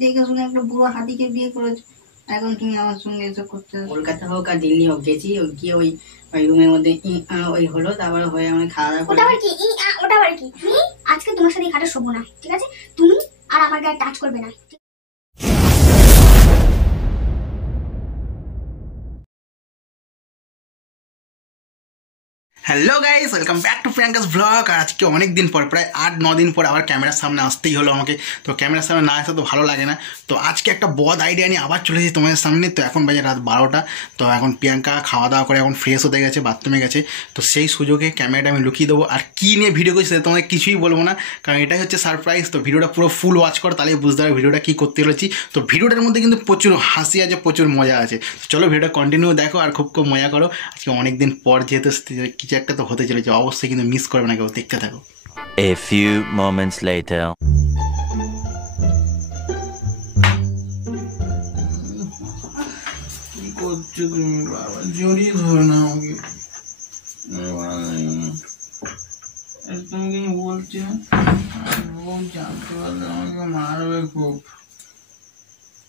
দেখে শুনে একটা বুড়ো হাতিকে বিয়ে করেছো, এখন তুমি আমার সঙ্গে এসব করতে হবে? কলকাতা হোক আর দিল্লি হোক গেছি, গিয়ে ওই রুমের মধ্যে ওই হলো, তারপরে হয়ে আমি খাওয়া দাওয়া ওটা আবার কি? ওটা আবার কি? আজকে তোমার সাথে এই খাটে শোবো না, ঠিক আছে? তুমি আর আমার গায়ে টাচ করবে না। Hello guys, welcome back to Priyanka's blog. আর আজকে অনেক দিন পর, প্রায় 8-9 দিন পর আবার ক্যামেরার সামনে আসতেই হলো আমাকে। তো ক্যামেরার সামনে না আসতে তো ভালো লাগে না। তো আজকে একটা বদ আইডিয়া নিয়ে আবার চলে এসেছি তোমাদের সামনে। তো এখন বাজে রাত 12টা। তো এখন প্রিয়াঙ্কা খাওয়া দাওয়া করে এখন ফ্রেশ হতে গেছে, বাথরুমে গেছে। তো সেই সুযোগে ক্যামেরাটা আমি লুকিয়ে দেবো। আর কী নিয়ে ভিডিও করছি সেটা তোমাদের কিছুই বলবো না, কারণ এটাই হচ্ছে সারপ্রাইজ। তো ভিডিওটা পুরো ফুল ওয়াচ করো, তাহলেই বুঝতে পারবে ভিডিওটা কী করতে চলেছি। তো ভিডিওটার মধ্যে কিন্তু প্রচুর হাসি আছে, প্রচুর মজা আছে। চলো ভিডিওটা কন্টিনিউ দেখো আর খুব খুব মজা করো। আজকে অনেক দিন পর যেহেতু কিছু একটা তো হতে চলেছে, অবশ্যই কিন্তু মিস করবে না কেউ, দেখতে থাকো। A few moments later. কি করছো তুমি বাবা? জড়িয়ে ধরো না আমাকে। তুমি কি বলছি না, বউ জানতে পারলে আমাকে মারবে খুব।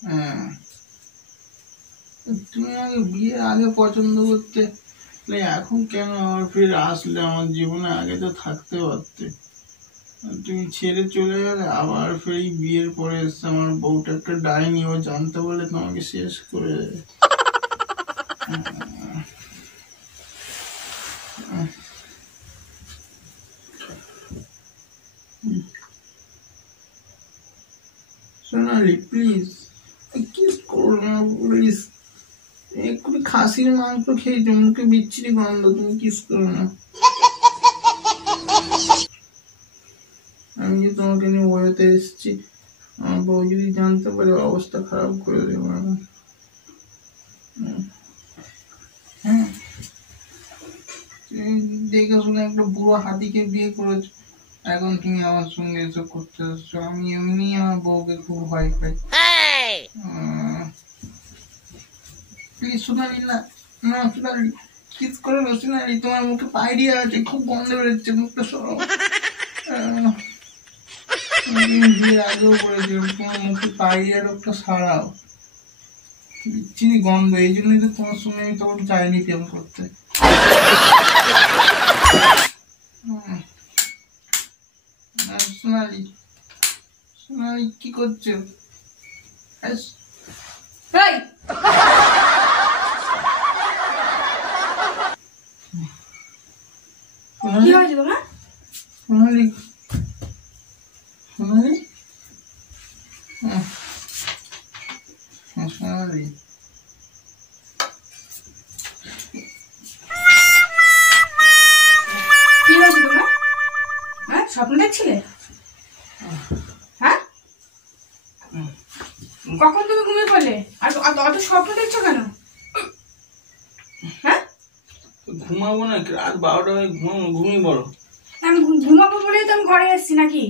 হ্যাঁ, তুমি আমাকে বিয়ে আগে পছন্দ করতে, এখন কেন আমার ফিরে আসলে আমার জীবনে? আগে তো থাকতে পারতে। তুমি ছেড়ে চলে গেলে, আবার ফের বিয়ের পরে এসছে আমার বউটা একটা ডাইনি, ও জানতে বলে তোমাকে শেষ করে দেবে। সোনালি প্লিজ কিস করো না প্লিজ। একটু খাসির মাংস খেয়েছো, মুখে বিচ্ছিরি গন্ধ, তুমি কিস করো না। আমি যে তোমাকে নিয়ে বইতে এসেছি, আমার বউ যদি জানতে পারে অবস্থা খারাপ করে দেবো আমার। হ্যাঁ, দেখে শুনে একটা বুড়ো হাতিকে বিয়ে করেছো, এখন তুমি আমার সঙ্গে এসব করতে আসছো। আমি এমনি আমার বউকে খুব ভয় পাই। প্লিজ সোনালি, না না সোনালি, কিস করো না সোনালি। তোমার মুখে পায়রিয়া আছে, খুব গন্ধ বেরোচ্ছে, মুখটা সরো। বিয়ের আগেও বলেছিলাম তোমার মুখে পায়রিয়া রোগটা সারাও, বিচ্ছিরি গন্ধ। এই জন্যই তো তোমার সঙ্গে আমি তখন চাইনি প্রেম করতে। সোনালি, সোনালি কি করছো? কি হয়েছে তোমার? সোনালি, সোনালি, সোনালি, কি হয়েছে তোমার? হ্যাঁ, স্বপ্ন দেখছিলে? হ্যাঁ, কখন তুমি ঘুমিয়ে পড়লে? আর অত স্বপ্ন দেখছো কেন? হ্যাঁ, ঘুমাবো না, রাত 12টা হয়, ঘুমিয়ে পড়ো। আমি ঘুমাবো বলেই তো আমি ঘরে এসেছি নাকি?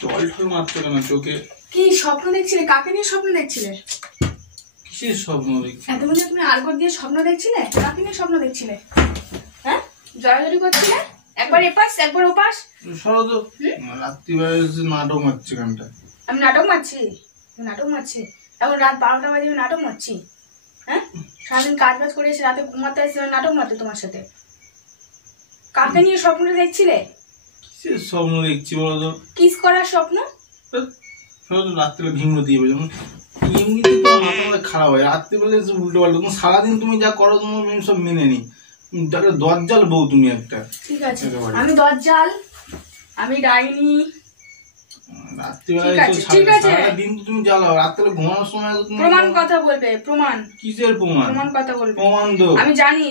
জল ঠল মারছো কেন চোখে? কি স্বপ্ন দেখছিলে? কাকে নিয়ে স্বপ্ন দেখছিলে? কিসের স্বপ্ন দেখছি? এতক্ষণ তুমি আলগোর দিয়ে স্বপ্ন দেখছিলে? কাকে নিয়ে স্বপ্ন দেখছিলে? হ্যাঁ, জড়াজড়ি করছিলে, একবার এপাশ একবার ওপাশ। সরো তো, রাত্রিবেলা নাটক মারছে গানটা। আমি নাটক মারছি? নাটক মারছি? এখন রাত 12টা বাজে আমি নাটক মারছি? হ্যাঁ, সারাদিন কাজ বাজ করে এসে রাতে ঘুমাতে আসছি, নাটক মারতে তোমার সাথে? কাকে নিয়ে স্বপ্নটা দেখছিলে? কিসের স্বপ্ন দেখছি বলো তো? কিস করার স্বপ্ন? সরো তো, রাত্রিবেলা ঘিমো দিয়ে যেমন এমনিতে তো মাথা মাথা খারাপ হয়, রাত্রিবেলা উল্টো পাল্টা। তুমি সারাদিন তুমি যা করো তোমার আমি সব মেনে নি। দরজাল বউ তুমি একটা। ঠিক আছে, আমি দরজাল, আমি ডাইনি। তুমি জ্বালাও, রাত্রে ঘুমানোর সময় প্রমাণ কথা বলবে। প্রমাণ? কিসের প্রমাণ? প্রমাণ কথা বলবে। প্রমাণ দো। আমি জানি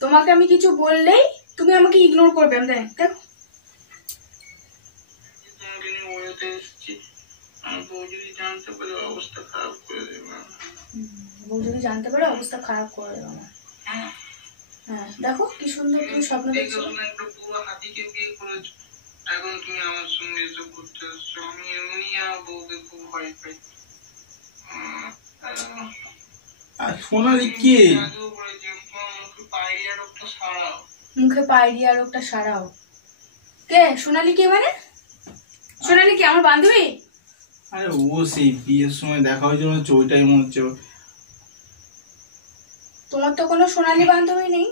তোমাকে আমি কিছু বললেই তুমি আমাকে ইগনোর করবে। আমি দেখো, বউ যদি জানতে পারে অবস্থা খারাপ করে দেবে আমার। হ্যাঁ, দেখো কি সুন্দর তুমি স্বপ্ন দেখছো। হাতিকে বিয়ে করেছো, এখন তুমি আমার সঙ্গে এসব করতে আসছো। আমি এমনি আমার বউকে খুব ভয় পাই। আর সোনালি কে? মুখে পায়রিয়া রোগটা সারাও। কে সোনালি? কে মানে? সোনালি কি আমার বান্ধবী? আরে ও সেই বিয়ের সময় দেখা হয়েছিল ওইটাই মনে হচ্ছে। তোমার তো কোনো সোনালী বান্ধবী নেই,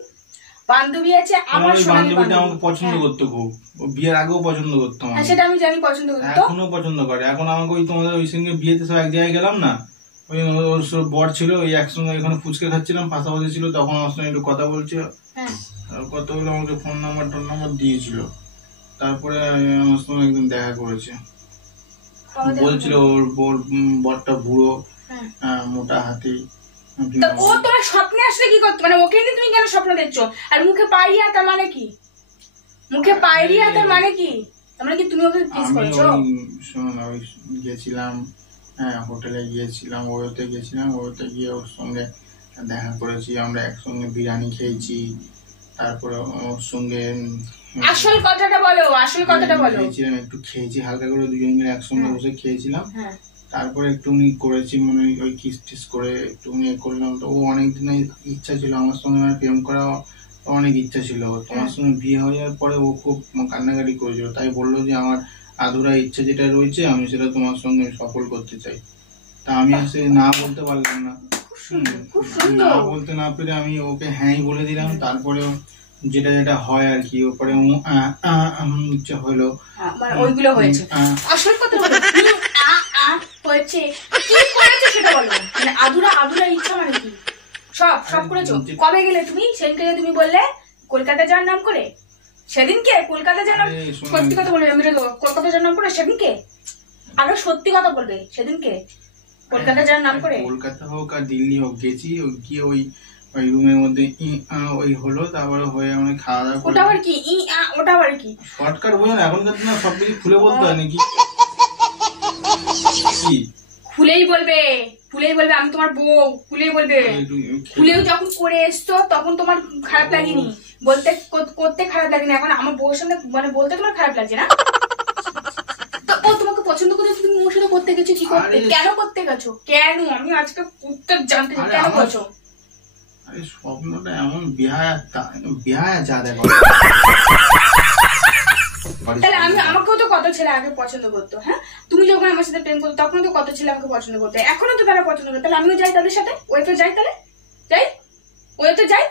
বান্ধবী আছে আমার ওই সোনালী বান্ধবীটা বান্ধবী। আমাকে পছন্দ করতো খুব, ও বিয়ের আগেও পছন্দ করতো হ্যাঁ আমাকে, সেটা আমি জানি পছন্দ করতো। এখনো পছন্দ করে। এখন আমাকে ওই তোমাদের ওই সঙ্গে বিয়েতে সব এক জায়গায় গেলাম না, ওই ওর সব বর ছিল, ওই একসঙ্গে এখানে ফুচকা খাচ্ছিলাম, পাশাপাশি ছিল, তখন আমার সঙ্গে একটু কথা বলছিল, হ্যাঁ আর কথা বলে আমাকে ফোন নাম্বার দিয়েছিল। তারপরে আমার সঙ্গে একদিন দেখা করেছে, কবে দেখা বলছিল ওর বরটা বুড়ো, হ্যাঁ। মোটা হাতি। তা ও তোমার স্বপ্নে আসলে কি করতো, মানে ওকে নিয়ে তুমি কেন স্বপ্ন দেখছো? আর মুখে পায়রিয়া তার মানে কি? মুখে পায়রিয়া তার মানে কি? তার মানে কি তুমি ওকে কিস আমি করছো? শোন ওই গেছিলাম, হোটেলে গিয়েছিলাম, ওতে গেছিলাম, ওতে গিয়ে ওর সঙ্গে দেখা করেছি, আমরা একসঙ্গে বিরিয়ানি খেয়েছি, তারপরে ওর সঙ্গে আসল কথাটা বলো, আসল কথাটা বলো। খেয়েছিলাম, একটু খেয়েছি হালকা করে, দুজন মিলে একসঙ্গে বসে খেয়েছিলাম। হ্যাঁ তারপরে একটুখানি করেছি মনে হয়, ওই কিস টিস করে একটুখানি করলাম। তো ও অনেকদিন ইচ্ছা ছিল আমার সঙ্গে, মানে প্রেম করা অনেক ইচ্ছা ছিল। তোমার সঙ্গে বিয়ে হয়ে যাওয়ার পরে ও খুব কান্নাকাটি করেছিল, তাই বললো যে আমার আধুরা ইচ্ছা যেটা রয়েছে আমি সেটা তোমার সঙ্গে সফল করতে চাই। তা আমি আসলে না বলতে পারলাম না, খুব না সুন্দর। বলতে না পেরে আমি ওকে হ্যাঁই বলে দিলাম। তারপরে যেটা যেটা হয় আর কি, ওপরে ইচ্ছা হলো, মানে ওইগুলো হয়েছে। আসল কথা বলো, হয়েছে কি করেছো সেটা বলো। মানে আধুরা আধুরা ইচ্ছা মানে কি? সব করেছো। কবে গেলে তুমি? সেদিনকে যে তুমি বললে কলকাতা যাওয়ার নাম করে, সেদিনকে কলকাতা যাওয়ার নাম, সত্যি কথা বলবে, আমি কলকাতা যাওয়ার নাম করে সেদিনকে, আরো সত্যি কথা বলবে, সেদিনকে কলকাতা যাওয়ার নাম করে। কলকাতা হোক আর দিল্লি হোক গেছি, গিয়ে ওই রুমের মধ্যে ওই হলো, তারপরে হয়ে আমরা খাওয়া দাওয়া ওটা আবার কি? ওটা আবার কি? শর্টকাট বোঝো না, এখনকার দিনে সবকিছু খুলে বলতে হয় নাকি? কি খুলেই বলবে, খুলেই বলবে, আমি তোমার বউ, খুলেই বলবে। খুলেও যখন করে এসছো তখন তোমার খারাপ লাগেনি, বলতে করতে খারাপ লাগেনি, এখন আমার বউর সামনে মানে বলতে তোমার খারাপ লাগছে না? তো ও তোমাকে পছন্দ করে, তুমি ওর সাথে করতে গেছো কি করতে? কেন করতে গেছো? কেন? আমি আজকে উত্তর জানতে চাই, কেন করছো? আরে স্বপ্নটা এমন বিহায়া যা দেখো। তাহলে আমাকেও তো কত ছেলে আগে পছন্দ করতো। হ্যাঁ তুমি যখন আমার সাথে প্রেম করতো তখন তো কত ছেলে আমাকে পছন্দ করতো, এখনো তো তারা পছন্দ করে। তাহলে আমিও যাই তাদের সাথে, ওই তো যাই, তাহলে যাই, ওই তো যাই।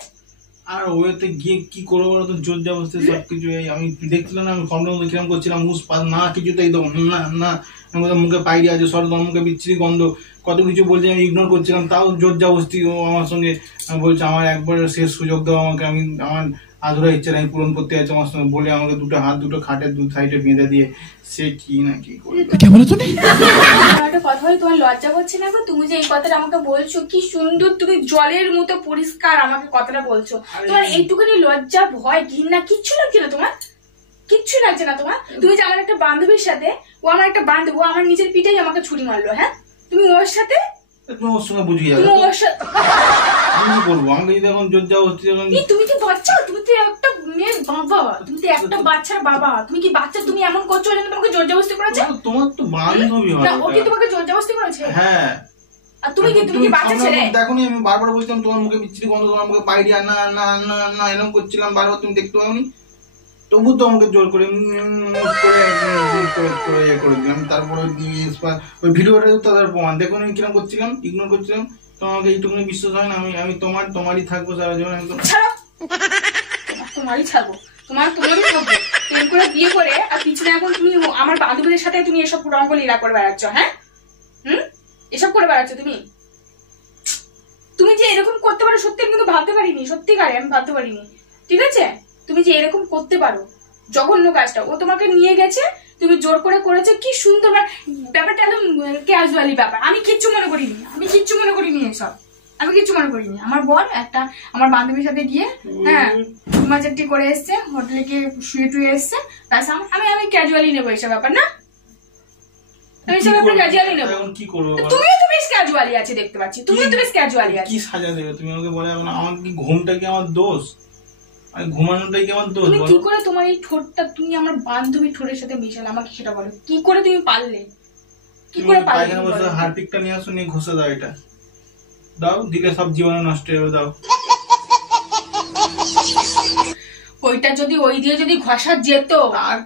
আর ওয়েতে গিয়ে কি করবো বলো তো, জোর জবরদস্তি সবকিছু। আমি দেখছিলাম না, আমি স্বপ্নের মধ্যে কিরম করছিলাম, না কিছুতেই দেবো না, না মুখে পাইরি আছে, সর মুখে বিচ্ছিরি গন্ধ, কত কিছু বলছে, আমি ইগনোর করছিলাম, তাও জোর জবরদস্তি ও আমার সঙ্গে বলছে আমার একবার শেষ সুযোগ দাও আমাকে, আমি আমার আধুরা ইচ্ছা আমি পূরণ করতে যাচ্ছি আমার সঙ্গে বলে, আমাকে দুটো হাত দুটো খাটের দু সাইডে বেঁধে দিয়ে সে কি না কি করবে। একটা কথা বলি, তোমার লজ্জা করছে না গো? তুমি যে এই কথাটা আমাকে বলছো, কি সুন্দর, তুমি জলের মতো পরিষ্কার আমাকে কথাটা বলছো, তোমার এইটুখানি লজ্জা ভয় ঘৃণা কিচ্ছু লাগছে না তোমার? কিচ্ছু লাগছে না তোমার? তুমি যে আমার একটা বান্ধবীর সাথে, ও আমার একটা বান্ধবী, ও আমার নিজের পিঠেই আমাকে ছুরি মারলো, হ্যাঁ তুমি ওর সাথে, তুমি ওর সঙ্গে বুঝিয়ে তুমি যাবে, ওর সাথে আমি কি করবো? আমাকে যদি এখন জোর জবরদস্তি যখন তুমি কি বাচ্চা? তুমি তো একটা মেয়ের বাবা, তুমি তো একটা বাচ্চার বাবা, তুমি কি বাচ্চা? তুমি এমন করছো যেন তোমাকে জোর জবরদস্তি করেছে? তোমার তো বান্ধবী হয় না, ও কি তোমাকে জোর জবরদস্তি করেছে? হ্যাঁ। আর তুমি কি বাচ্চা ছেলে? দেখোনি আমি বারবার বলছিলাম তোমার মুখে বিচ্ছিরি গন্ধ, তোমার মুখে পাইরিয়া, না না না না এরকম করছিলাম বারবার, তুমি দেখতে পাওনি? তবু তো আমাকে জোর করে করে দিলাম। তারপরে ওই ভিডিওটা তাদের প্রমাণ দেখো, আমি কিরকম করছিলাম, ইগনোর করছিলাম। তোমাকে এইটুকুনি বিশ্বাস হয় না? আমি তোমারই থাকবো সারা জীবন, একদম ছাড়ো, তোমারই ছাড়বো, তোমারই থাকবো। প্রেম করে বিয়ে করে আর পিছনে এখন তুমি আমার বান্ধবীদের সাথে তুমি এসব রঙ্গ লীলা করে বেড়াচ্ছ, হ্যাঁ এসব করে বেড়াচ্ছ তুমি। তুমি যে এরকম করতে পারো সত্যি আমি কিন্তু ভাবতে পারিনি, সত্যিকারে আমি ভাবতে পারিনি। ঠিক আছে, তুমি যে এরকম করতে পারো, জঘন্য কাজটা। ও তোমাকে নিয়ে গেছে, তুমি জোর করে করেছে, কি সুন্দর, ব্যাপারটা একদম ক্যাজুয়ালি ব্যাপার। আমি কিচ্ছু মনে করিনি এসব, আমি কিচ্ছু মনে করিনি। আমার বর একটা আমার বান্ধবীর সাথে গিয়ে হ্যাঁ মাজারটি করে এসছে, হোটেলে গিয়ে শুয়ে টুয়ে এসছে, তাছাড়া আমি ক্যাজুয়ালি নেবো এসব ব্যাপার না, আমি এসব ব্যাপার ক্যাজুয়ালি নেবো। কি করবো? তুমিও তো বেশ ক্যাজুয়ালি আছে দেখতে পাচ্ছি, তুমিও তো বেশ ক্যাজুয়ালি আছে। কি সাজা দেবে তুমি আমাকে বলে? আমার কি ঘুমটা কি আমার দোষ? ঘুমানোটাই কি আমার দোষ? তুমি কি করে তোমার এই ঠোঁটটা তুমি আমার বান্ধবীর ঠোঁটের সাথে মিশালে, আমাকে সেটা বলো। কি করে তুমি পারলে? কি করে পারলে? হারপিকটা নিয়ে আসো, নিয়ে ঘষে দাও, এটা দাও, দিলে সব জীবনে নষ্ট হয়ে দাও। ও ওইটা যদি ওই দিয়ে যদি ঘষা যেত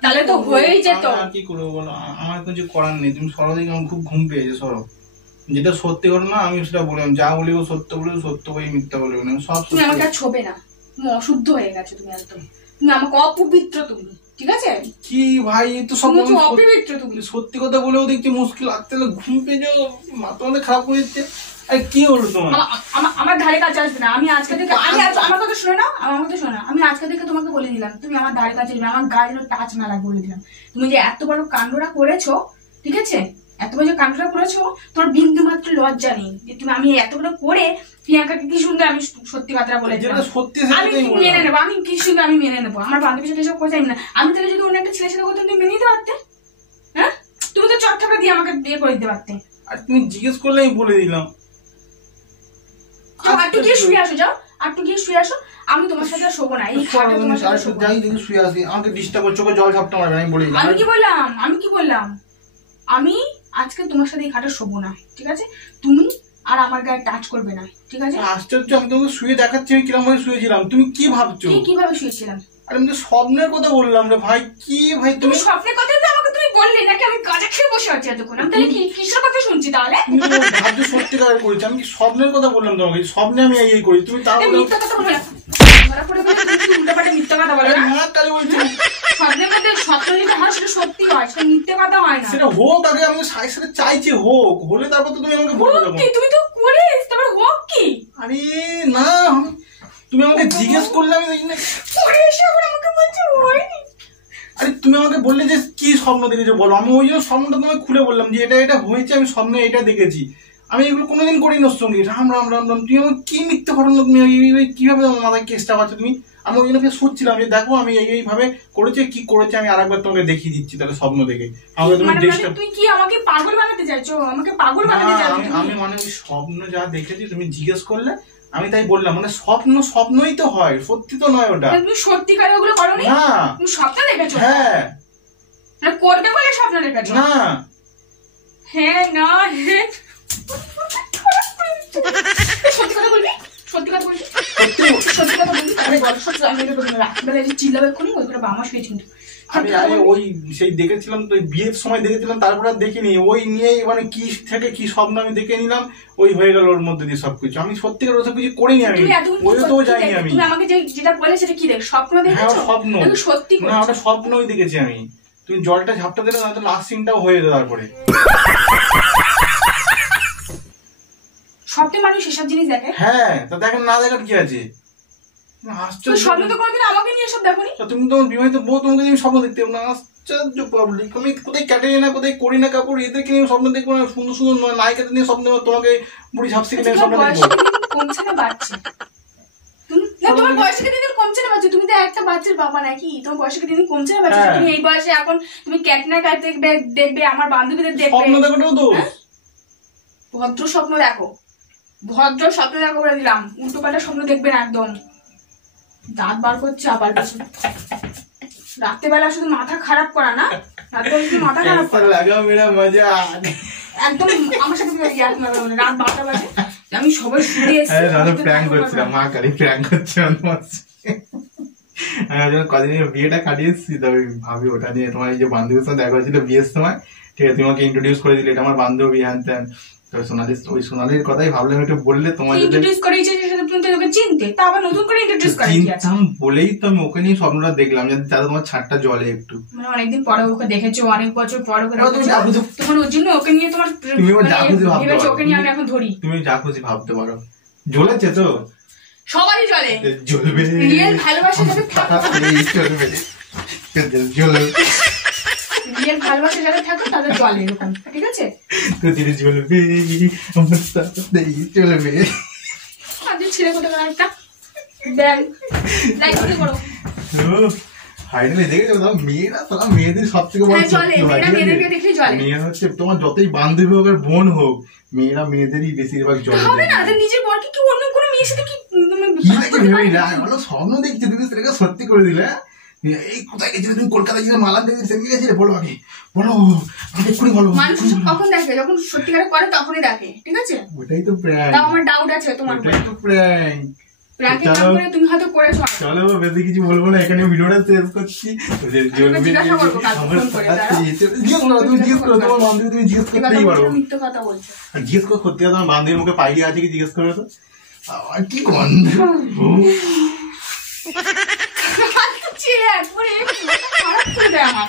তাহলে তো হয়েই যেত। আর কি করবো বলো, আমার কিছু করার নেই। তুমি সরো দেখে আমার খুব ঘুম পেয়েছে। সরো, যেটা সত্যি ঘটনা আমি সেটা বললাম, যা বলিব সত্য বলিব, সত্য বই মিথ্যা বলিব না, সব তুমি সত্যি। আমাকে আর ছোবে না, তুমি অশুদ্ধ হয়ে গেছো, তুমি একদম, তুমি আমাকে অপবিত্র, তুমি ঠিক আছে, কি ভাই তো সব তুমি হচ্ছে অপবিত্র তুমি। সত্যি কথা বলেও দেখছি মুশকিল লাগতে, ঘুম পেয়ে যাও, মাথা মাথা খারাপ হয়ে যাচ্ছে। আরে কি হলো তোমার? আমার ধারে কাছে আসবে না। আমি আজকে থেকে আমার কথা শুনে নাও, আমার কথা শোনো না। আমি আজকে থেকে তোমাকে বলে দিলাম তুমি আমার ধারে কাছে আসবে, আমার গায়ে যেন টাচ না লাগে বলে দিলাম। তুমি যে এত বড় কাণ্ডটা করেছো, ঠিক আছে, এত বড় যে কাণ্ডটা করেছো, তোমার বিন্দু মাত্র লজ্জা নেই যে তুমি, আমি এত বড় করে প্রিয়াঙ্কাকে কি সুন্দর আমি সত্যি কথাটা বলে দিলাম। সত্যি আমি মেনে নেবো, আমি কি সুন্দর আমি মেনে নেবো। আমার বান্ধবীর সাথে এসব কথা না। আমি তাহলে যদি অন্য একটা ছেলের সাথে করতাম তুমি মেনে নিতে পারতে? হ্যাঁ, তুমি তো চট্টাটা দিয়ে আমাকে বিয়ে করে দিতে পারতে। আর তুমি জিজ্ঞেস করলে আমি বলে দিলাম। একটু গিয়ে শুয়ে আসো, যাও একটু গিয়ে শুয়ে আসো। আমি তোমার সাথে আর শোবো না, এই খাটে তোমার সাথে শোবো না। যাই দেখি শুয়ে আসি, আমাকে ডিস্টার্ব করছো, জল ঝাপটা মারবে, আমি বলে দিলাম। আমি কি বললাম আমি আজকে তোমার সাথে এই খাটে শোবো না, ঠিক আছে? তুমি আর আমার গায়ে টাচ করবে না, ঠিক আছে? আশ্চর্য, আমি তোমাকে শুয়ে দেখাচ্ছি আমি কিরকম ভাবে শুয়েছিলাম, তুমি কি ভাবছো? কিভাবে শুয়েছিলাম? আরে আমি তো স্বপ্নের কথা বললাম রে ভাই। কি ভাই তুমি স্বপ্নের কথা তো আমাকে তুমি বললে নাকি? আমি গাঁজা খেয়ে বসে আছি এতক্ষণ, আমি তাহলে কিসের কথা শুনছি তাহলে? ভাবছো সত্যিকার করেছি? আমি কি স্বপ্নের কথা বললাম তোমাকে? স্বপ্নে আমি এই করি, তুমি তাও মিথ্যা কথা বলবে না, ধরা পড়ে গেলে তুমি উল্টাপাল্টা মিথ্যা কথা বলো না। মা কালী বলছি, স্বপ্নের মধ্যে স্বপ্ন যেটা হয় সেটা সত্যি হয়, সেটা মিথ্যে কথা হয় না। সেটা হোক আগে, আমি সাথে সাথে চাইছি হোক, হলে তারপর তো তুমি আমাকে বলবে হোক কি? তুমি তো করিস, তারপর হোক কি? আরে না, তুমি আমাকে জিজ্ঞেস করলে আমি পরে এসে আবার আমাকে বলছো হয়নি। আরে তুমি আমাকে বললে যে কি স্বপ্ন দেখেছো বলো, আমি ওই জন্য স্বপ্নটা তোমাকে খুলে বললাম যে এটা এটা হয়েছে, আমি স্বপ্নে এটা দেখেছি। আমি এগুলো কোনোদিন করিনি ওর সঙ্গে। রাম রাম রাম রাম, তুমি আমাকে কি মিথ্যে ঘটনা, তুমি কিভাবে আমার মাথায় কেসটা পাচ্ছ তুমি? আমি ওই জন্য শুনছিলাম যে দেখো আমি এইভাবে করেছে, কি করেছে আমি আরেকবার তোমাকে দেখিয়ে দিচ্ছি তাহলে স্বপ্ন দেখে। আমাকে তুমি ডিস্টার্ব, তুই কি আমাকে পাগল বানাতে চাইছো? আমাকে পাগল বানাতে চাইছো? আমি মানে ওই স্বপ্ন যা দেখেছি তুমি জিজ্ঞেস করলে আমি তাই বললাম, মানে স্বপ্নই তো হয়, সত্যি তো নয় ওটা। তুমি সত্যিকারে ওগুলো করোনি? না, তুমি স্বপ্ন দেখেছো? হ্যাঁ, করবে বলে স্বপ্ন দেখেছো? না, হ্যাঁ না হ্যাঁ, সত্যি কথা বলবি? সত্যি কথা বলবি? সত্যি কথা বলবি? তাহলে বল সত্যি। আমি এটা বলবো রাত্রিবেলা যে চিল্লাবে এক্ষুনি, ওই করে বামা শুয়েছি কিন্তু। আমি ওই সেই দেখেছিলাম তো, বিয়ের সময় দেখেছিলাম, তারপর আর দেখিনি। ওই নিয়ে মানে কি থেকে কি স্বপ্ন আমি দেখে নিলাম, ওই হয়ে গেল ওর মধ্যে দিয়ে সবকিছু। আমি সত্যিকার ওসব কিছু করিনি, আমি ওই তো যাইনি। আমি তুমি আমাকে যেটা বলে সেটা কি দেখ? স্বপ্ন দেখেছো? স্বপ্ন সত্যি না, ওটা স্বপ্নই দেখেছি আমি। তুমি জলটা ঝাপটা দিলে না তো লাস্ট সিনটাও হয়ে যেত তারপরে। স্বপ্নে মানুষ এসব জিনিস দেখে? হ্যাঁ, তা দেখেন না, দেখার কি আছে? স্বপ্ন তো কোনোদিন আমাকে নিয়ে এসব দেখোনি। তুমি তোমার বিবাহিত বউ, তোমাকে আমি স্বপ্ন দেখতে না? আশ্চর্য পাবলিক। আমি কোথায় ক্যাটারি না, কোথায় করি না কাপড়, এদেরকে নিয়ে স্বপ্ন দেখবো না? সুন্দর সুন্দর নায়িকাদের নিয়ে স্বপ্ন দেখবো, তোমাকে বুড়ি ঝাপসিকে নিয়ে স্বপ্ন দেখবো? কমছে না বাড়ছে? তোমার বয়সে দিন কমছে না বাচ্চা? তুমি তো একটা বাচ্চার বাবা নাকি? তোমার বয়সে দিন কমছে না বাচ্চা? তুমি এই বয়সে এখন তুমি ক্যাটনা কাট দেখবে, আমার বান্ধবীদের দেখবে। স্বপ্ন দেখো তো, ভদ্র স্বপ্ন দেখো, ভদ্র স্বপ্ন দেখো বলে দিলাম। উল্টো পাল্টা স্বপ্ন দেখবে না একদম। দাঁত বার করছে আবার কিছু। রাত্রেবেলা শুধু মাথা খারাপ করা না, রাত্রেবেলা শুধু মাথা খারাপ করা। লাগা মেরা মজা একদম আমার সাথে রাত 12টা বাজে, আমি সবাই শুয়ে এসেছি। প্র্যাঙ্ক করছিলাম, মা কালী প্র্যাঙ্ক করছিলাম। আমি কদিন বিয়েটা কাটিয়ে এসেছি, তবে ভাবি ওটা নিয়ে তোমার এই যে বান্ধবীর সাথে দেখা হয়েছিল বিয়ের সময়, ঠিক আছে, তোমাকে ইন্ট্রোডিউস করে দিলে, এটা আমার বান্ধবী হ্যান ত্যান। ওই সোনালির কথাই ভাবলাম একটু বললে তোমার ইন্ট্রোডিউস করেছে সেটা তুমি তো ওকে চিনতে, তা আবার নতুন করে ইন্ট্রোডিউস করে দিয়েছে। চিনতাম বলেই তো আমি ওকে নিয়ে স্বপ্নটা দেখলাম, যাতে তোমার ছাড়টা জলে একটু। মানে অনেকদিন পরে ওকে দেখেছো, অনেক বছর পরে ওকে দেখেছো, তোমার ওর জন্য ওকে নিয়ে তোমার ভেবেছো ওকে নিয়ে আমি এখন ধরি। তুমি যা খুশি ভাবতে পারো, জ্বলেছে তো সবারই জ্বলে, জ্বলবে। রিয়েল ভালোবাসা যাতে থাকো, জ্বলবে, জ্বলবে, রিয়েল ভালোবাসা যাতে থাকো তাদের জ্বলে এরকম, ঠিক আছে? জ্বলবে, জ্বলবে। আজকে ছেলে কোথাও একটা দেখ লাইক করো। ফাইনালি দেখেছো তো, মেয়েরা তোরা মেয়েদের সব থেকে বড় মেয়ে হচ্ছে তোমার যতই বান্ধবী হোক আর বোন হোক, মেয়েরা মেয়েদেরই বেশিরভাগ জলে হবে না। নিজের বরকে কি অন্য কোনো মেয়ের সাথে কি স্বপ্ন দেখছি, তুমি সেটাকে সত্যি করে দিলে। এই কোথায় গেছিলে তুমি? কলকাতায় গেছিলে, মালা দেখে সেদিকে গেছিলে? বলো আগে, বলো এক্ষুনি বলো। মানুষ কখন দেখে? যখন সত্যিকারে করে তখনই দেখে, ঠিক আছে? ওটাই তো প্র্যাঙ্ক। তাও আমার ডাউট আছে তোমার। ওটাই তো প্র্যাঙ্ক। প্র্যাঙ্কের নাম করে তুমি হয়তো করেছো। চলো বেশি কিছু বলবো না, এখানে ভিডিওটা শেষ করছি। জিজ্ঞাসা করবো কালকে ফোন করে, দাঁড়াও। তুমি জিজ্ঞেস করো, তোমার বান্ধবী তুমি জিজ্ঞেস এবার করতেই পারো। মিথ্যে কথা বলছো। আর জিজ্ঞেস করো, সত্যি তোমার বান্ধবীর মুখে পাইলি আছে কি জিজ্ঞেস করো তো। আর কি গন্ধ। ছেলে একবারে খারাপ করে দেয় আমার।